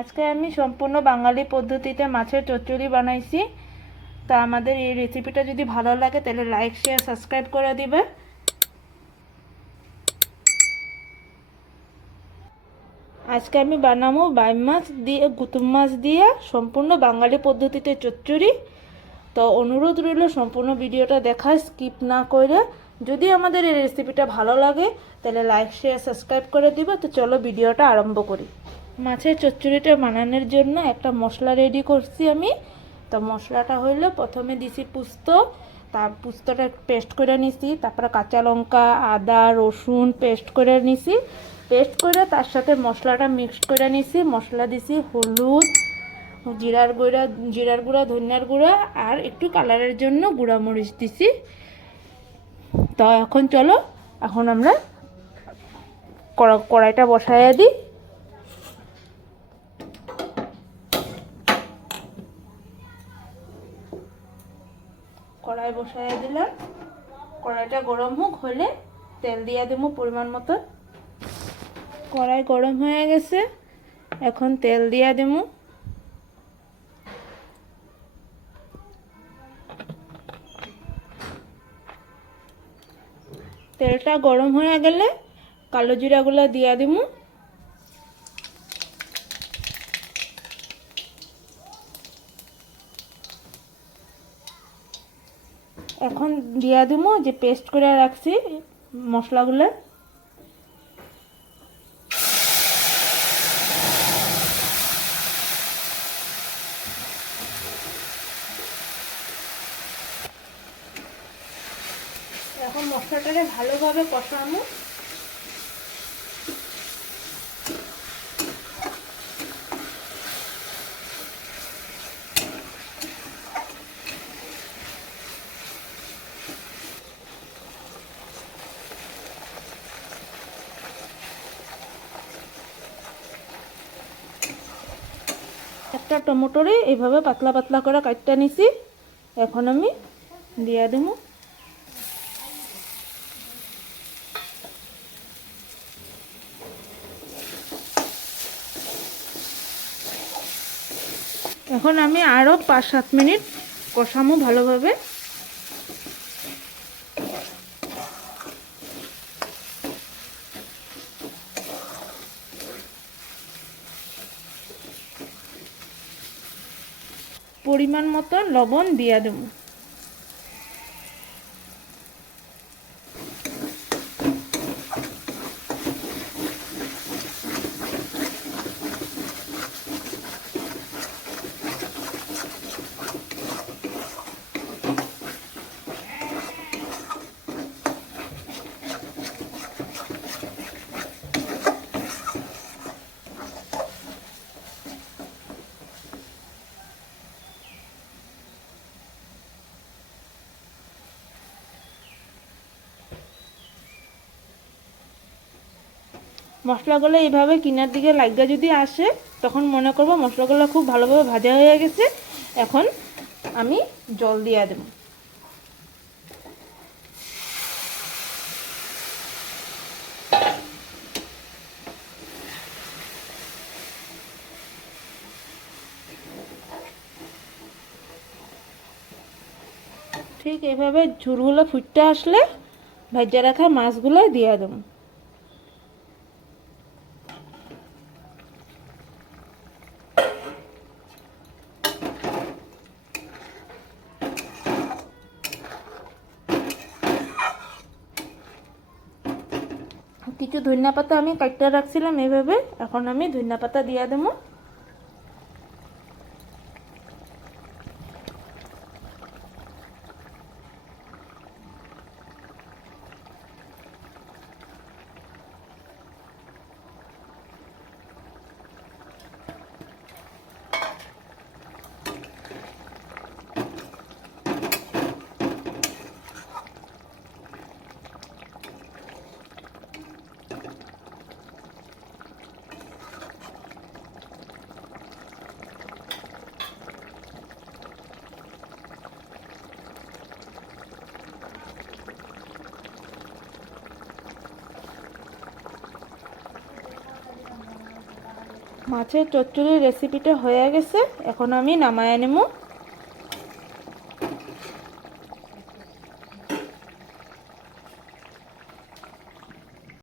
আজকে আমি সম্পূর্ণ বাঙালি পদ্ধতিতে মাছের চচ্চড়ি বানাইছি। তা আমাদের এই রেসিপিটা যদি ভালো লাগে, তাহলে লাইক শেয়ার সাবস্ক্রাইব করে দিবে। আজকে আমি বানাবো বাইম মাছ দিয়ে, গুতুম মাছ দিয়ে সম্পূর্ণ বাঙালি পদ্ধতিতে চচ্চড়ি। তো অনুরোধ রইল সম্পূর্ণ ভিডিওটা দেখা স্কিপ না করে। যদি আমাদের এই রেসিপিটা ভালো লাগে, তাহলে লাইক শেয়ার সাবস্ক্রাইব করে দিবে। তো চলো ভিডিওটা আরম্ভ করি। মাছের চচ্চড়িটা বানানোর জন্য একটা মশলা রেডি করছি আমি। তো মশলাটা হইল প্রথমে দিছি পুস্ত, তার পুস্তটা পেস্ট করে নিছি, তারপরে কাঁচা লঙ্কা, আদা, রসুন পেস্ট করে নিছি। পেস্ট করে তার সাথে মশলাটা মিক্সড করে নিছি, মশলা দিছি হলুদ, জিরার গুঁড়া জিরার গুঁড়া, ধনিয়ার গুঁড়া, আর একটু কালারের জন্য গুঁড়া মরিচ দিছি। তো এখন চলো, এখন আমরা কড়া- কড়াইটা বসাইয়া দিই। কড়াই বসাইয়া দিলাম। কড়াইটা গরম হোক হলে তেল দিয়া দেবো পরিমাণ মতো কড়াই গরম হয়ে গেছে, এখন তেল দিয়া দেবো তেলটা গরম হয়ে গেলে কালো জিরাগুলো দিয়া দিব এখন দিয়া দিব যে পেস্ট করে রাখছি মশলাগুলো। এখন মশলাটাকে ভালোভাবে কষানো। একটা টমেটোরে এইভাবে পাতলা পাতলা করে কাটটা নিছি। এখন আমি দিয়া দেব। এখন আমি আরও পাঁচ সাত মিনিট কষামো ভালোভাবে। পরিমাণ মতো লবণ দিয়া দেবো। মশলাগুলো এইভাবে কিনার দিকে লাগা যদি আসে, তখন মনে করব মশলাগুলো খুব ভালোভাবে ভাজা হয়ে গেছে। এখন আমি জল দিয়ে দেব। ঠিক এভাবে ঝুলগুলো ফুটতে আসলে ভাজা রাখা মাছগুলো দিয়ে দেবো। কিছু ধনিয়া পাতা আমি কাটতে রাখছিলাম এইভাবে। এখন আমি ধনিয়া পাতা দিয়ে দেবো। মাছের চচ্চড়ির রেসিপিটা হয়ে গেছে। এখন আমি নামায় নেব।